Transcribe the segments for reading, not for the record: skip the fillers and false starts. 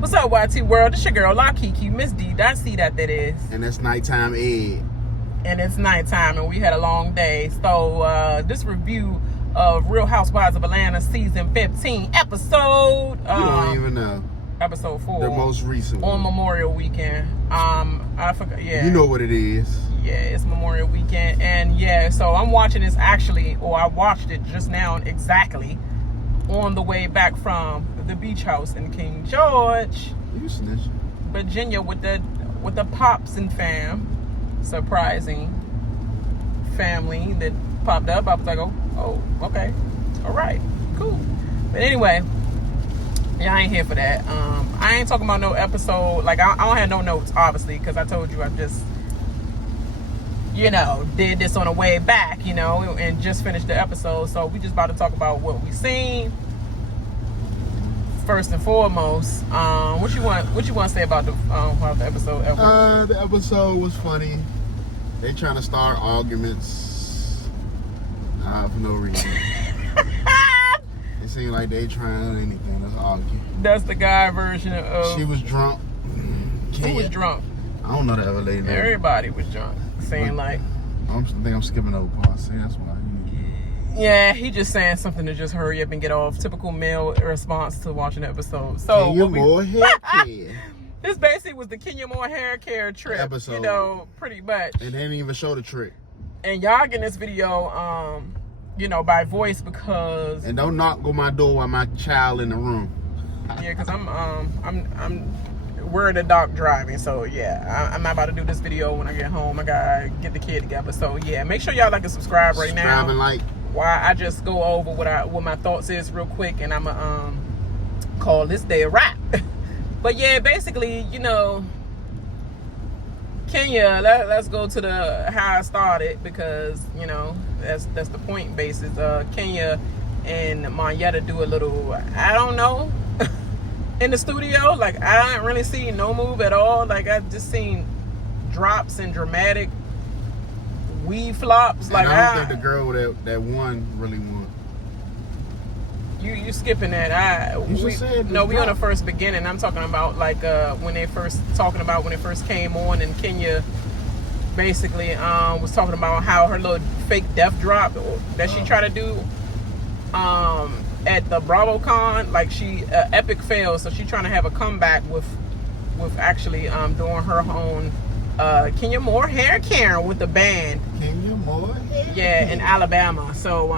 What's up, YT World? It's your girl, La Kiki, Miss D. I see that is. And it's nighttime, Ed. And it's nighttime, and we had a long day. So, this review of Real Housewives of Atlanta season 15 episode. You don't even know. Episode 4. The most recent on one. Memorial Weekend. I forgot. Yeah. You know what it is. Yeah, it's Memorial Weekend, and yeah. So I'm watching this actually, or I watched it just now exactly, on the way back from the beach house in King George, You snitching. Virginia, with the Pops and fam. Surprising family that popped up. I was like, oh, okay, all right, cool. But anyway, yeah, I ain't here for that. I ain't talking about no episode. Like, I don't have no notes, obviously, because I told you I just, did this on the way back, and just finished the episode. So we just about to talk about what we seen. First and foremost, what you want to say about the episode? The episode was funny. They trying to start arguments for no reason. It seemed like they trying anything. Let's argue. That's the guy version of. She was drunk. Who was drunk? I don't know the other lady name. Everybody was drunk. Saying like. I think I'm skipping over part. See, that's why. Yeah, he just saying something to just hurry up and get off. Typical male response to watching the episode. So Kenya Moore hair care. This basically was the Kenya Moore hair care trip episode. Pretty much. And they didn't even show the trick. And y'all getting this video, by voice because. And don't knock on my door while my child in the room. Yeah, because we're in the dark driving, so yeah, I'm not about to do this video when I get home. I gotta get the kid together. So yeah, make sure y'all like and subscribe right now. Subscribe and like. Why I just go over what my thoughts is real quick, and I'm gonna call this day a wrap. But yeah, basically, Kenya. Let's go to the how I started, because that's the point basis. Kenya and Monyetta do a little, I don't know, in the studio. Like, I didn't really see no move at all. Like, I just seen drops and dramatic weave flops. Like, I don't think the girl that won really won. You skipping that? We on the first beginning. I'm talking about like when they first came on, and Kenya basically was talking about how her little fake death drop that she tried to do at the BravoCon, like she epic fail. So she trying to have a comeback with actually doing her own Kenya Moore hair care with the band. Kenya Moore? Yeah, in Alabama. So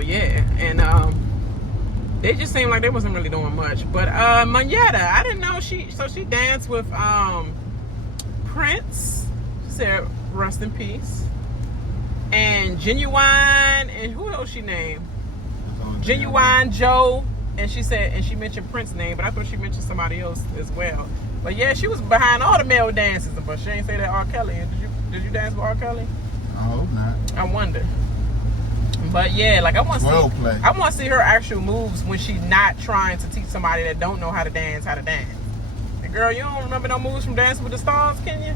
yeah, and they just seemed like they wasn't really doing much. But Monyetta, I didn't know she danced with Prince. She said rest in peace. And Genuine, and who else she named? Genuine Joe. And she mentioned Prince's name, but I thought she mentioned somebody else as well. But yeah, she was behind all the male dances, but she ain't say that R. Kelly. Did you dance with R. Kelly? I hope not. I wonder. But yeah, like I want to see her actual moves when she's not trying to teach somebody that don't know how to dance. And girl, you don't remember no moves from Dancing with the Stars, can you?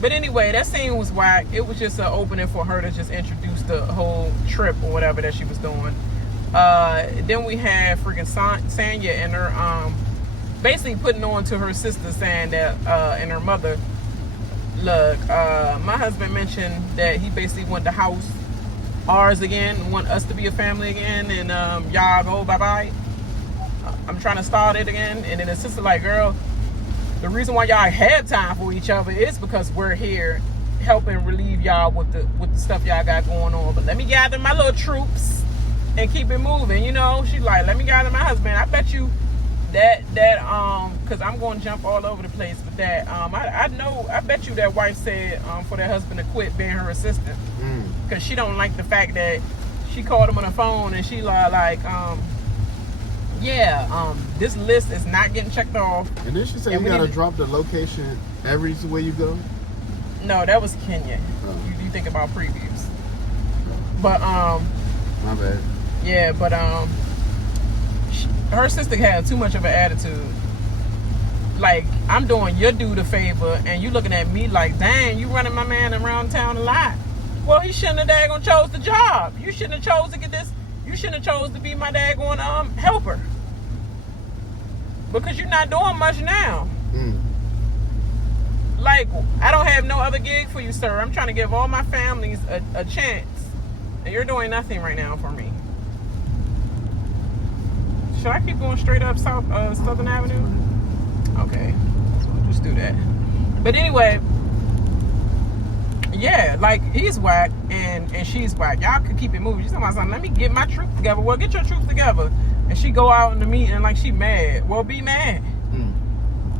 But anyway, that scene was whack. It was just an opening for her to just introduce the whole trip or whatever that she was doing. Then we had freaking Sanya and her basically putting on to her sister, saying that and her mother, look, my husband mentioned that he basically want the house ours again, want us to be a family again, and y'all go bye-bye. I'm trying to start it again. And then the sister like, girl, the reason why y'all had time for each other is because we're here helping relieve y'all with the stuff y'all got going on. But let me gather my little troops and keep it moving. She's like, let me gather my husband. I bet you that because I'm going to jump all over the place with that. I bet you that wife said for that husband to quit being her assistant, because she don't like the fact that she called him on the phone and she this list is not getting checked off. And then she said you gotta drop the location everywhere you go. No, that was Kenya. You think about previews, but my bad. Yeah, but her sister had too much of an attitude. Like, I'm doing your dude a favor, and you looking at me like, dang, you running my man around town a lot. Well, he shouldn't have daggone chose the job. You shouldn't have chose to get this. You shouldn't have chose to be my daggone helper. Because you're not doing much now. Like, I don't have no other gig for you, sir. I'm trying to give all my families a chance. And you're doing nothing right now for me. Should I keep going straight up Southern Avenue? Okay. So we'll just do that. But anyway, yeah, like, he's whack and she's whack. Y'all could keep it moving. She's talking about something. Let me get my truth together. Well, get your truth together. And she go out in the meeting like she mad. Well, be mad.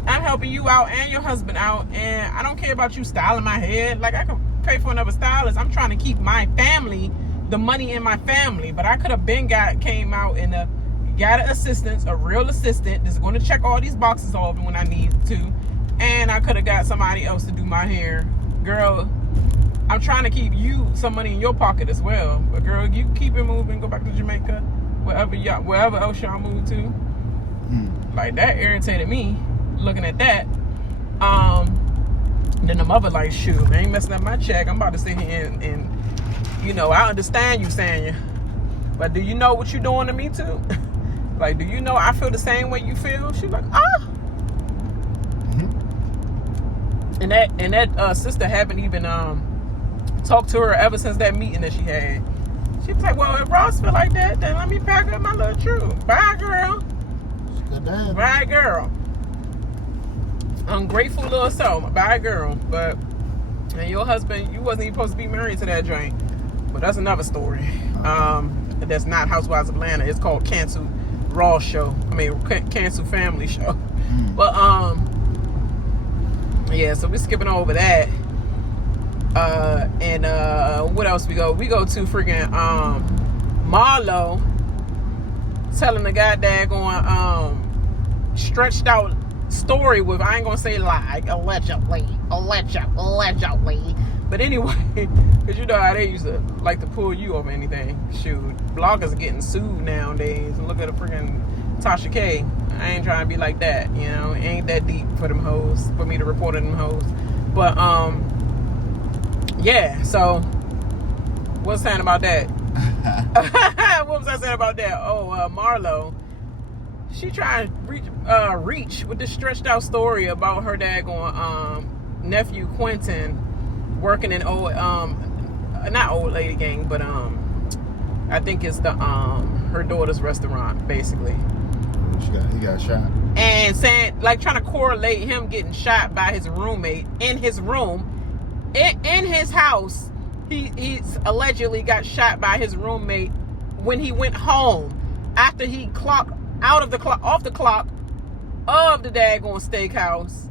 I'm helping you out and your husband out, and I don't care about you styling my head. Like, I could pay for another stylist. I'm trying to keep my family, the money in my family. But I could have came out and got an assistant, a real assistant that's going to check all these boxes off when I need to. And I could have got somebody else to do my hair. Girl, I'm trying to keep you some money in your pocket as well. But girl, you keep it moving. Go back to Jamaica, wherever else y'all move to. Like, that irritated me. Looking at that, then the mother like, shoot, I ain't messing up my check. I'm about to sit here and you know, I understand you saying you, but do you know what you're doing to me too? Like, do you know I feel the same way you feel? She's like, And that sister haven't even talked to her ever since that meeting that she had. She was like, well, if Ross feel like that, then let me pack up my little truth. Bye, girl. Bye, girl. Ungrateful little soul. Bye, girl. But, and your husband, you wasn't even supposed to be married to that joint. But that's another story. That's not Housewives of Atlanta. It's called Cancel Raw Show. I mean, Cancel Family Show. But, yeah, so we're skipping over that. And what else we go? We go to freaking Marlo telling the goddamn going stretched out story with, I ain't gonna say lie, allegedly. But anyway, because you know how they used to like to pull you over anything. Shoot, bloggers are getting sued nowadays. And look at the freaking Tasha K. I ain't trying to be like that, you know. It ain't that deep for them hoes, for me to report on them hoes. But yeah. So what's saying about that? What was I saying about that? Marlo. She trying to reach with this stretched out story about her daggone nephew Quentin working in not old lady gang, but I think it's the her daughter's restaurant basically. He got shot. And saying, like, trying to correlate him getting shot by his roommate in his room, in his house. He's allegedly got shot by his roommate when he went home after he clocked off the clock of the daggone steakhouse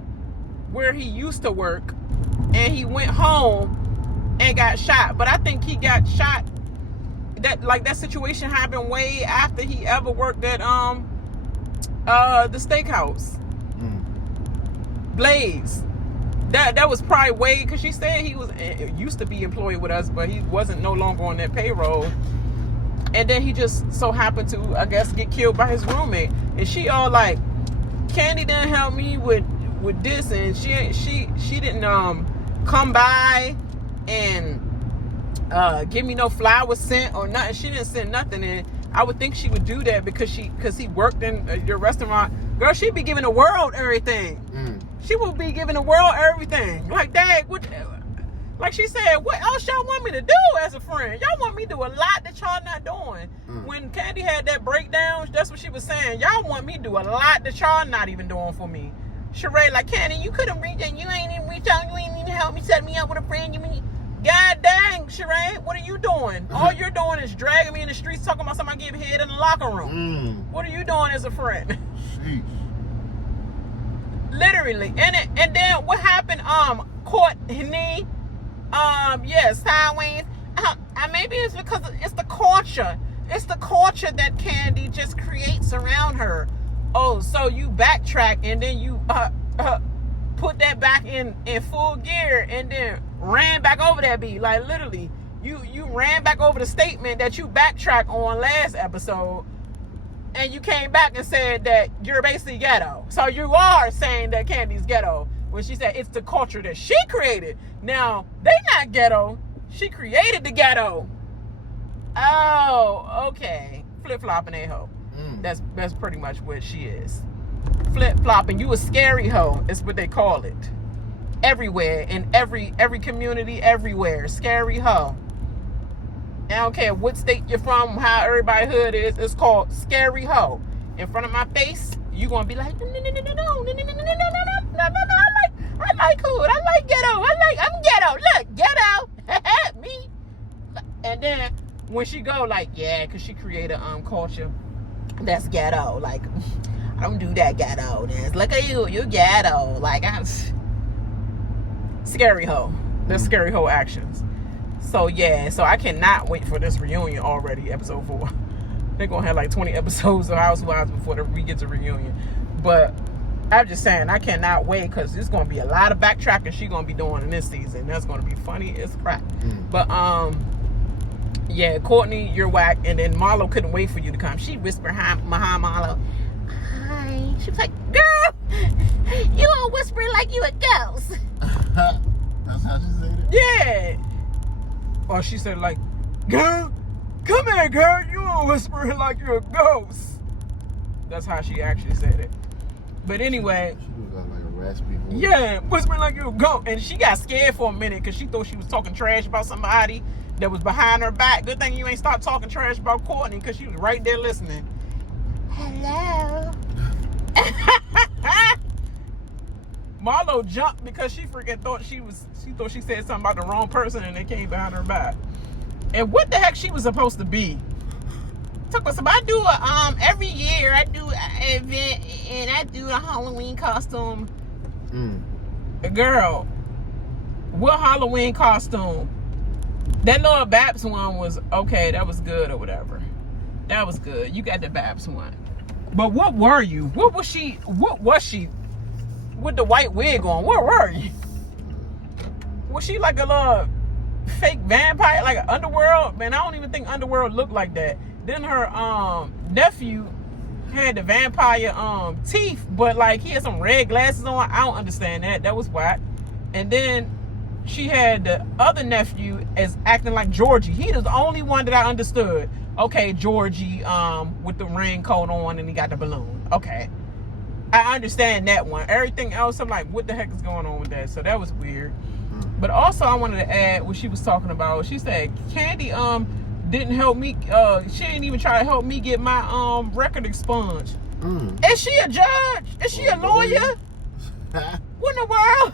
where he used to work, and he went home and got shot. But I think he got shot, that situation happened way after he ever worked at the steakhouse. Blaze. That was probably way, because she said he used to be employed with us, but he wasn't no longer on that payroll. And then he just so happened to, I guess, get killed by his roommate. And she all like, Kandi didn't help me with this, and she didn't come by and give me no flower scent or nothing. She didn't send nothing in. I would think she would do that because he worked in your restaurant. Girl, she'd be giving the world everything. She would be giving the world everything. Like, dang, like she said, what else y'all want me to do as a friend? Y'all want me to do a lot that y'all not doing. When Kandi had that breakdown, that's what she was saying. Y'all want me to do a lot that y'all not even doing for me. Sheree, like, Kandi, you couldn't reach and you ain't even reach out. You ain't even help me set me up with a friend. God dang, Sheree, what are you doing? All you're doing is dragging me in the streets talking about somebody getting hit in the locker room. What are you doing as a friend? Jeez. Literally. And then what happened? Courtney, sideways. Maybe it's because it's the culture. It's the culture that Kandi just creates around her. Oh, so you backtrack and then you put that back in full gear and then ran back over that beat. Like, literally, you ran back over the statement that you backtracked on last episode, and you came back and said that you're basically ghetto. So you are saying that Kandi's ghetto when she said it's the culture that she created. Now, they not ghetto. She created the ghetto. Oh, okay. Flip-flopping a hoe. That's pretty much what she is. Flip-flopping. You a scary hoe is what they call it. Everywhere, in every community, everywhere. Scary hoe. I don't care what state you're from, how everybody hood is, it's called scary hoe. In front of my face, you gonna be like, no, I like hood, I like ghetto, I'm ghetto, look, ghetto, me. And then when she go like, yeah, cause she created culture that's ghetto, like, I don't do that ghetto dance. Look at you ghetto, like I'm scary hoe. That's scary hoe actions. So yeah, so I cannot wait for this reunion already, episode 4. They're gonna have like 20 episodes of Housewives before we get to reunion. But I'm just saying, I cannot wait because there's gonna be a lot of backtracking she's gonna be doing in this season. That's gonna be funny as crap. But yeah, Courtney, you're whack. And then Marlo couldn't wait for you to come. She whispered behind Marlo, hi. She was like, girl, you all whispering like you a ghost. That's how she said it? Yeah. Or she said like, girl, come here, girl. You all whispering like you're a ghost. That's how she actually said it. But anyway. She was like a raspy voice. Yeah, whispering like you're a ghost. And she got scared for a minute because she thought she was talking trash about somebody that was behind her back. Good thing you ain't stopped talking trash about Courtney because she was right there listening. Hello. Marlo jumped because she freaking thought she said something about the wrong person and they came behind her back. And what the heck she was supposed to be? Talk about somebody. I do every year I do an event and I do a Halloween costume. Girl, what Halloween costume? That little Babs one was okay, that was good or whatever. That was good. You got the Babs one. But what were you? What was she with the white wig on? Where were you? Was she like a little fake vampire, like an Underworld? Man, I don't even think Underworld looked like that. Then her nephew had the vampire teeth, but like he had some red glasses on. I don't understand that. That was whack. And then she had the other nephew as acting like Georgie. He was the only one that I understood. Okay, Georgie with the raincoat on and he got the balloon. Okay. I understand that one. Everything else, I'm like, what the heck is going on with that? So that was weird. But also, I wanted to add what she was talking about. She said, Kandi didn't help me. She didn't even try to help me get my record expunged. Is she a judge? Is she a lawyer? What in the world?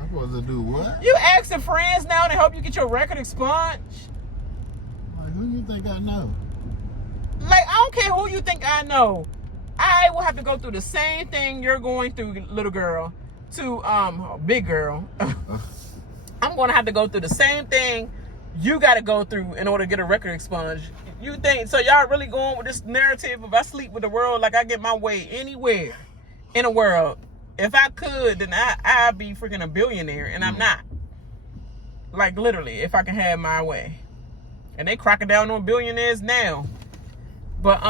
I'm supposed to do what? You asking friends now to help you get your record expunged? Like, who you think I know? Like, I don't care who you think I know. I will have to go through the same thing you're going through, little girl, to big girl. I'm going to have to go through the same thing you got to go through in order to get a record expunged. You think, so y'all really going with this narrative of I sleep with the world like I get my way anywhere in the world. If I could, then I'd be freaking a billionaire, and I'm not. Like, literally, if I can have my way. And they cracking down on billionaires now. But,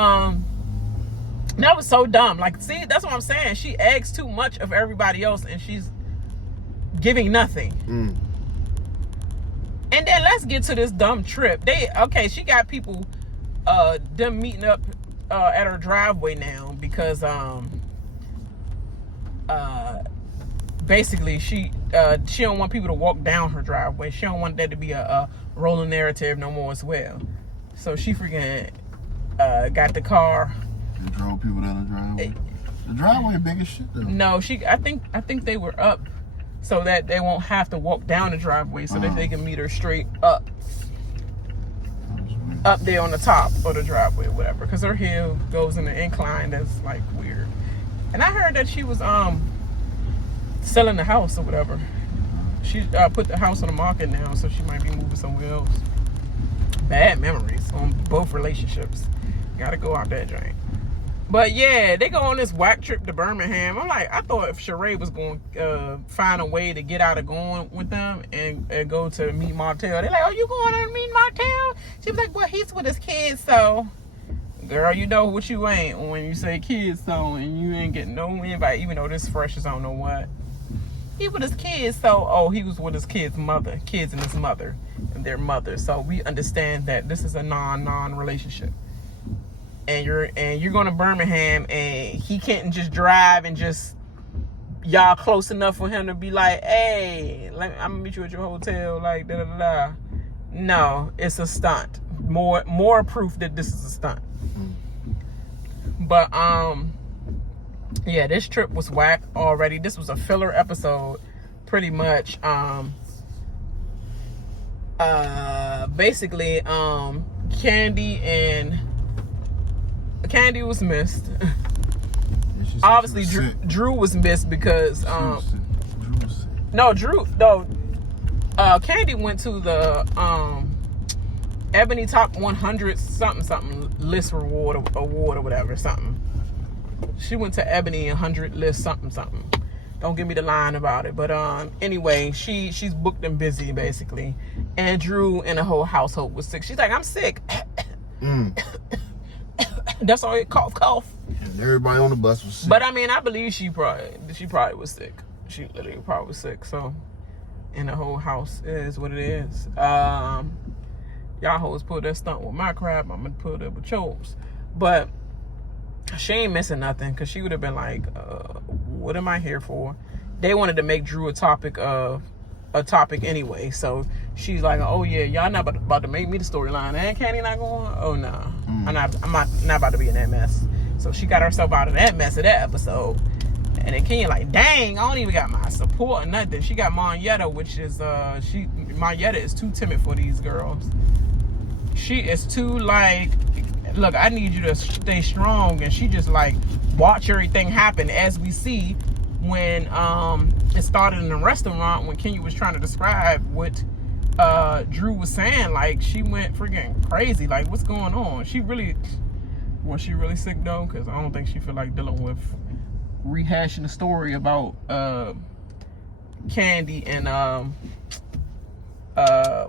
that was so dumb. Like, see, that's what I'm saying. She asks too much of everybody else, and she's giving nothing. And then let's get to this dumb trip. She got people, them meeting up at her driveway now because, basically she don't want people to walk down her driveway. She don't want that to be a rolling narrative no more as well. So she freaking got the car. You drove people down the driveway. The driveway big as shit though. No, I think they were up so that they won't have to walk down the driveway, so that they can meet her straight up there on the top of the driveway or whatever. Because her hill goes in an incline that's like weird. And I heard that she was selling the house or whatever. She put the house on the market now, so she might be moving somewhere else. Bad memories on both relationships. Gotta go out that joint. But yeah, they go on this whack trip to Birmingham. I'm like, I thought if Sheree was going to find a way to get out of going with them and go to meet Martell. They're like, oh, you going to meet Martell? She was like, well, he's with his kids, so. Girl, you know what you ain't when you say kids, so, and you ain't getting no invite, even though this fresh is on know what. he with his kids. So, he was with his kids and his mother and their mother. So we understand that this is a non relationship. And you're going to Birmingham, and he can't just drive and just y'all close enough for him to be like, hey, I'm gonna meet you at your hotel, like da da da da. No, it's a stunt. More proof that this is a stunt. But yeah, this trip was whack already. This was a filler episode, pretty much. Basically, Kandi was missed. Obviously, Drew was missed because Kandi went to the Ebony Top 100 something list award or whatever something. She went to Ebony 100 list something. Don't give me the line about it, but anyway, she's booked and busy basically, and Drew and the whole household was sick. She's like, I'm sick. That's all it cough. And everybody on the bus was sick. But I mean, I believe she probably was sick. She literally probably was sick. So, and the whole house is what it is. Y'all hoes put that stunt with my crap. I'm gonna put it with yours. But she ain't missing nothing, because she would have been like, what am I here for? They wanted to make Drew a topic anyway. So she's like, oh yeah, y'all not about to make me the storyline. And Kandi not going? Oh no. I'm not about to be in that mess. So she got herself out of that mess of that episode. And then Kenya like, dang, I don't even got my support or nothing. She got Monyetta, which is Monyetta is too timid for these girls. She is too like, look, I need you to stay strong. And she just like watch everything happen, as we see when it started in the restaurant when Kenya was trying to describe what Drew was saying. Like, she went freaking crazy. Like, what's going on? Was she really sick though? Because I don't think she feel like dealing with rehashing the story about Kandi and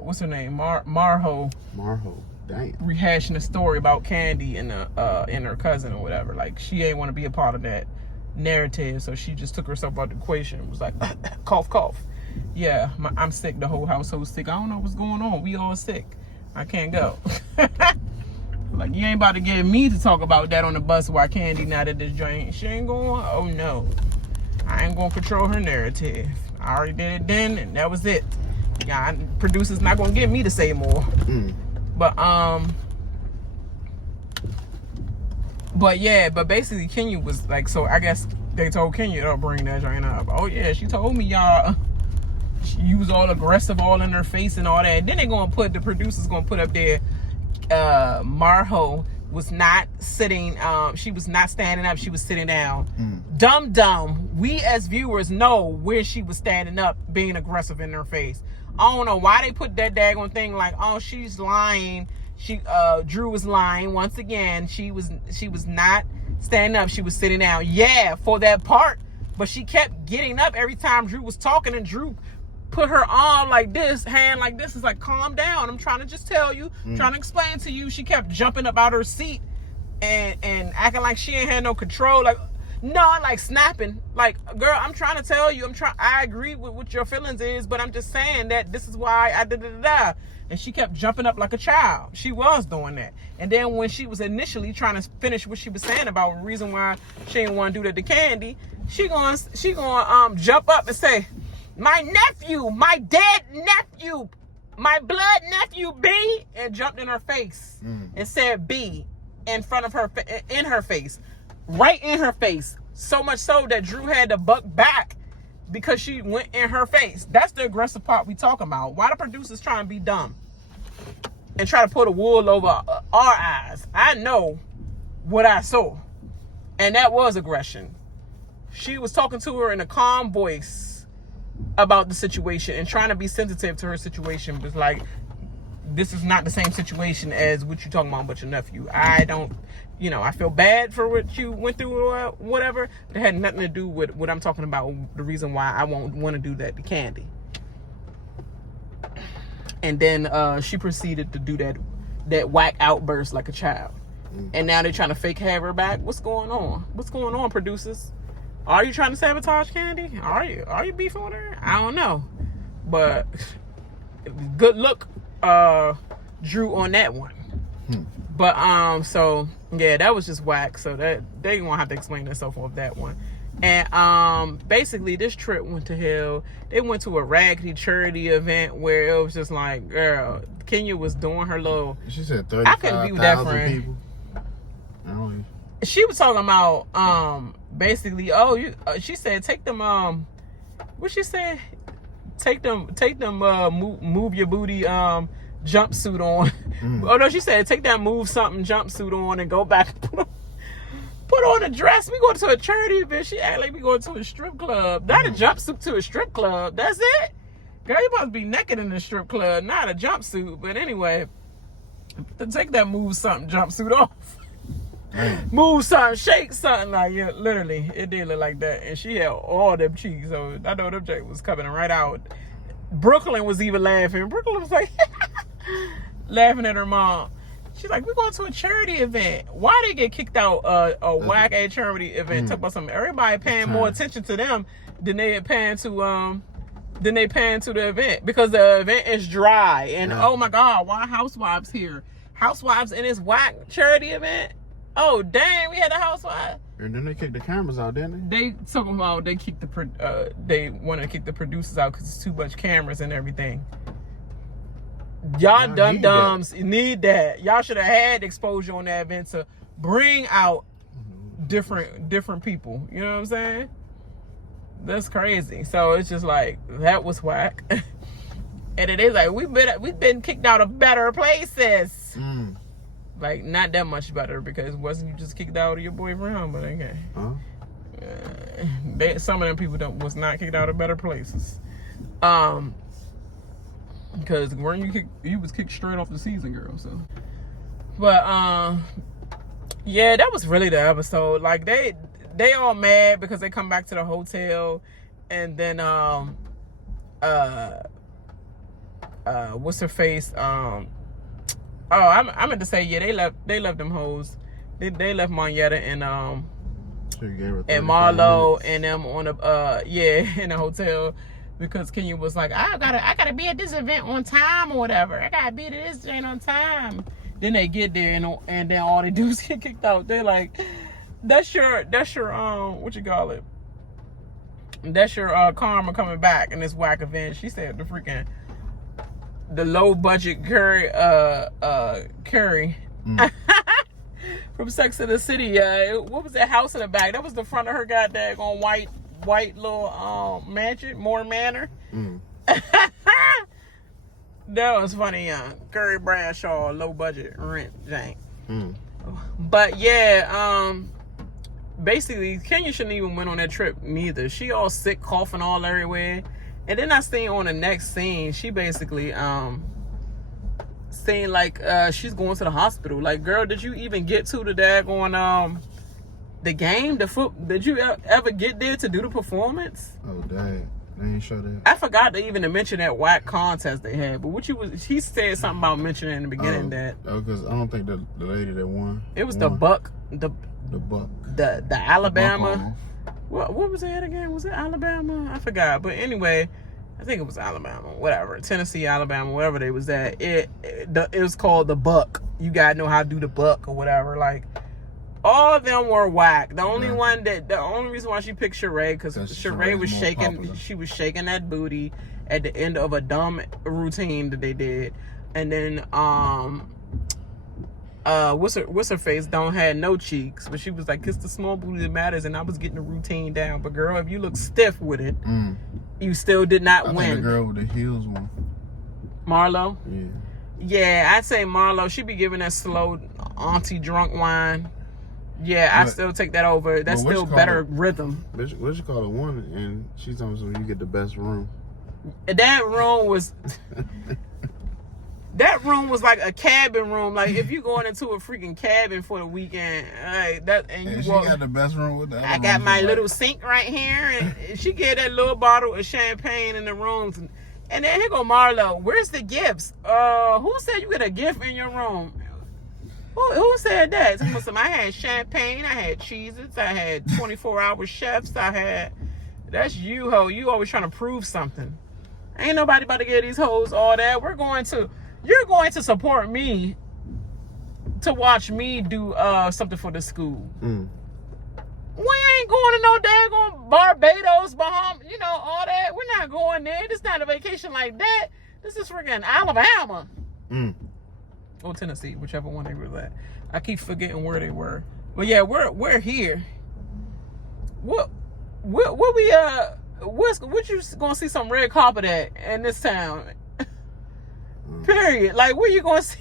what's her name, Marlo, damn, rehashing the story about Kandi and her cousin or whatever. Like, she ain't want to be a part of that narrative, so she just took herself out of the equation and was like, cough. Yeah, I'm sick. The whole household's sick. I don't know what's going on. We all sick. I can't go. Like, you ain't about to get me to talk about that on the bus while Kandi not at this joint. She ain't going. Oh no, I ain't gonna control her narrative. I already did it then, and that was it. Yeah, producers not gonna get me to say more. But yeah, but basically Kenya was like, so I guess they told Kenya to bring that joint up. Oh yeah, she told me y'all, you was all aggressive all in her face and all that. Then they gonna put, the producers gonna put up there, Marlo was not sitting, she was not standing up, she was sitting down. Dumb. We as viewers know where she was standing up, being aggressive in her face. I don't know why they put that daggone thing like, oh, she's lying. Drew was lying once again. She was not standing up, she was sitting down. Yeah, for that part, but she kept getting up every time Drew was talking, and Drew put her arm like this, hand like this. Is like, calm down, I'm trying to just tell you, trying to explain to you. She kept jumping up out her seat and acting like she ain't had no control. Like, no, like snapping. Like, girl, I'm trying to tell you, I agree with what your feelings is, but I'm just saying that this is why I da. And she kept jumping up like a child. She was doing that. And then when she was initially trying to finish what she was saying about the reason why she didn't want to do that to Kandi, she gonna jump up and say, my nephew, my dead nephew, my blood nephew B, and jumped in her face and said B in front of her, in her face, right in her face. So much so that Drew had to buck back because she went in her face. That's the aggressive part we talking about. Why the producers trying to be dumb and try to put a wool over our eyes? I know what I saw, and that was aggression. She was talking to her in a calm voice about the situation and trying to be sensitive to her situation, but like, this is not the same situation as what you're talking about with your nephew. I don't, I feel bad for what you went through or whatever. But it had nothing to do with what I'm talking about, the reason why I won't want to do that to Kandi. And then she proceeded to do that whack outburst like a child. And now they're trying to fake have her back. What's going on? What's going on, producers? Are you trying to sabotage Kandi? Are you beefing with her? I don't know. But good look, Drew, on that one. But so yeah, that was just whack. So that they gonna have to explain themselves off that one. And basically this trip went to hell. They went to a raggedy charity event where it was just like, girl, Kenya was doing her little. She said 35,000 people. She was talking about basically, she said take them what she said, take them move your booty jumpsuit on. Oh no, she said take that move something jumpsuit on and go back and put on a dress. We going to a charity event. She act like we going to a strip club. Not a jumpsuit to a strip club. That's it. Girl, you supposed to be naked in the strip club, not a jumpsuit. But anyway, to take that move something jumpsuit off. Move something, shake something, like, yeah, literally, it did look like that. And she had all them cheeks, so I know them cheeks was coming right out. Brooklyn was even laughing. Brooklyn was like, laughing at her mom. She's like, we're going to a charity event. Why they get kicked out a whack ass charity event? Talk about something. Everybody paying more attention to them than they paying to the event, because the event is dry. And oh my God, why Housewives here? Housewives in this whack charity event? Oh dang, we had a Housewife. And then they kicked the cameras out, didn't they? They talking about they kicked they want to kick the producers out because it's too much cameras and everything. Y'all dum-dums need that. Y'all should have had exposure on that event to bring out different people. You know what I'm saying? That's crazy. So it's just like, that was whack. And it is like, we've been kicked out of better places. Like, not that much better, because wasn't you just kicked out of your boyfriend home? But okay. Some of them people was not kicked out of better places. Because weren't you kicked? You was kicked straight off the season, girl. So, but yeah, that was really the episode. Like they all mad because they come back to the hotel, and then what's her face? I meant to say, yeah, they left them hoes. They left Monietta and Marlo and them on the in the hotel, because Kenya was like, I gotta be at this event on time or whatever. I gotta be at this joint on time. Then they get there and then all they do is get kicked out. They're like, that's your what you call it? That's your karma coming back in this whack event. She said the low budget Curry from Sex and the City. What was that house in the back? That was the front of her goddamn white little mansion, manor. That was funny. Curry Bradshaw, low budget rent jank. But yeah, basically Kenya shouldn't even went on that trip neither. She all sick, coughing all everywhere. And then I seen on the next scene, she basically saying like she's going to the hospital. Like, girl, did you even get to the daggone the game? Did you ever get there to do the performance? Oh dang, they ain't show that. I forgot to even mention that whack contest they had. But he said something about mentioning in the beginning that. Because I don't think the lady that won. It was the Buck. The Alabama. What was that again? Was it Alabama? I forgot. But anyway, I think it was Alabama. Whatever. Tennessee, Alabama, wherever they was at. It was called the Buck. You gotta know how to do the Buck or whatever. Like, all of them were whack. The only reason why she picked Sheree, because Sheree was shaking. Popular. She was shaking that booty at the end of a dumb routine that they did. And then what's her face don't had no cheeks, but she was like, it's the small booty that matters, and I was getting the routine down. But girl, if you look stiff with it, you still did not win. Think the girl with the heels won. Marlo? Yeah, I'd say Marlo. She be giving that slow auntie drunk wine. Yeah, I still take that over. That's still better rhythm. What you call it? One, and she's talking about you get the best room. That room was That room was like a cabin room. Like, if you going into a freaking cabin for the weekend, she got the best room with that. I got my little sink right here, and she gave that little bottle of champagne in the rooms. And then here go Marlo. Where's the gifts? Who said you get a gift in your room? Who said that? I had champagne, I had cheeses, I had 24-hour chefs, I had... That's you, ho. You always trying to prove something. Ain't nobody about to get these hoes all that. You're going to support me to watch me do something for the school. We ain't going to no daggone Barbados, Bahamas, all that. We're not going there. This is not a vacation like that. This is freaking Alabama. Or Tennessee, whichever one they were at. I keep forgetting where they were. But yeah, we're here. What you gonna see some red carpet at in this town? Period. Like, where you gonna see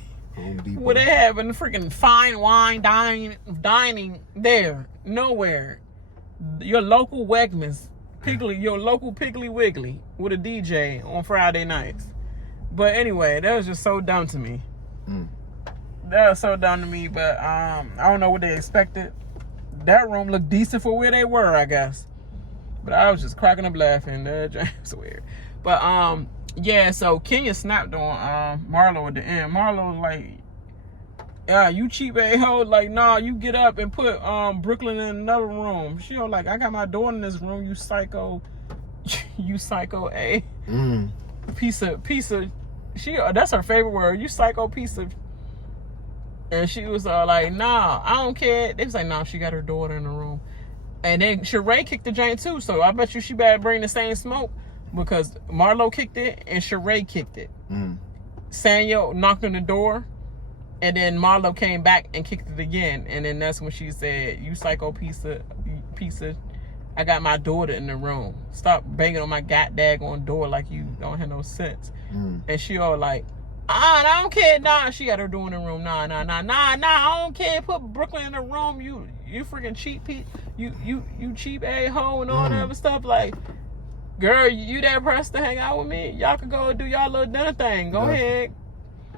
where they having freaking fine wine dining there? Nowhere. Your local Wegmans, your local Piggly Wiggly with a DJ on Friday nights. But anyway, that was just so dumb to me. That was so dumb to me. But I don't know what they expected. That room looked decent for where they were, I guess. But I was just cracking up laughing. That's weird. But yeah, so Kenya snapped on Marlo at the end. Marlo was like, yeah, you cheap a-hole. Like, nah, you get up and put Brooklyn in another room. She was like, I got my daughter in this room, you psycho A. Piece of that's her favorite word. You psycho piece of. And she was like, nah, I don't care. They was like, nah, she got her daughter in the room. And then Sheree kicked the joint too. So I bet you she better bring the same smoke, because Marlo kicked it and Sheree kicked it. Sanyo knocked on the door, and then Marlo came back and kicked it again. And then that's when she said, you psycho piece of, I got my daughter in the room. Stop banging on my daggone door like you don't have no sense. And she all like, I don't care. Nah, she got her door in the room. Nah. I don't care. Put Brooklyn in the room. You freaking cheap you cheap a-hole and all that other stuff. Like, girl, you that pressed to hang out with me? Y'all could go do y'all little dinner thing. Go ahead.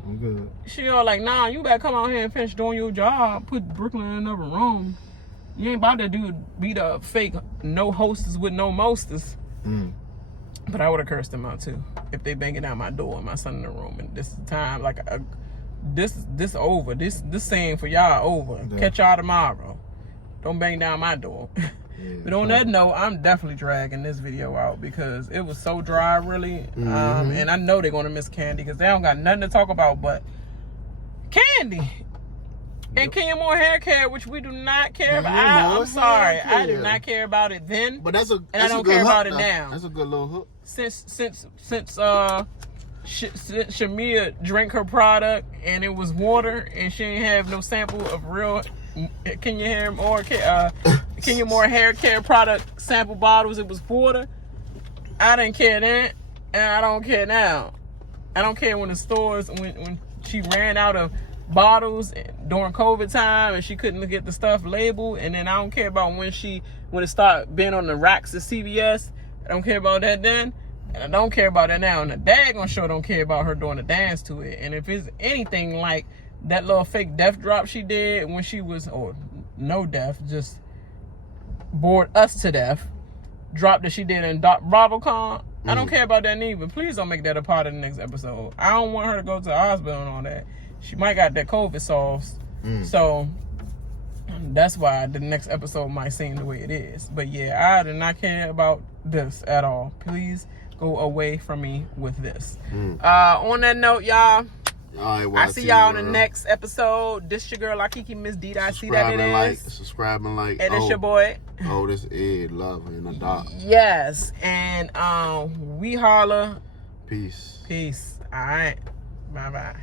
I'm good. She all like, nah, you better come out here and finish doing your job. Put Brooklyn in another room. You ain't about to be the fake no hostess with no mostess. But I would have cursed them out too if they banging down my door and my son in the room. And this is time, like, this over. This saying for y'all over. Yeah. Catch y'all tomorrow. Don't bang down my door. But on that note, I'm definitely dragging this video out because it was so dry, really. And I know they're gonna miss Kandi because they don't got nothing to talk about but Kandi. And Kenya Moore hair care, which we do not care about. I'm sorry, I do not care about it then. But that's I don't care about it now. That's a good little hook. Since Shamia drank her product and it was water and she didn't have no sample of real Kenya Moore hair care product sample bottles, it was water. I didn't care then, and I don't care now. I don't care when the stores, when she ran out of bottles during COVID time and she couldn't get the stuff labeled, and then I don't care about when it started being on the racks at CVS. I don't care about that then, and I don't care about that now. And the daggone show don't care about her doing a dance to it. And if it's anything like that little fake death drop she did when she was, or no death, just bored us to death, drop that she did in BravoCon, I don't care about that neither. Please don't make that a part of the next episode. I don't want her to go to the hospital and all that. She might got that COVID sauce. So that's why the next episode might seem the way it is. But yeah, I do not care about this at all. Please go away from me with this. On that note, y'all, I see y'all in the next episode. This your girl, Akiki Miss D. I see that it is. Subscribe and like. And it's your boy. This is Love and a Dog. Yes. And we holla. Peace. All right. Bye-bye.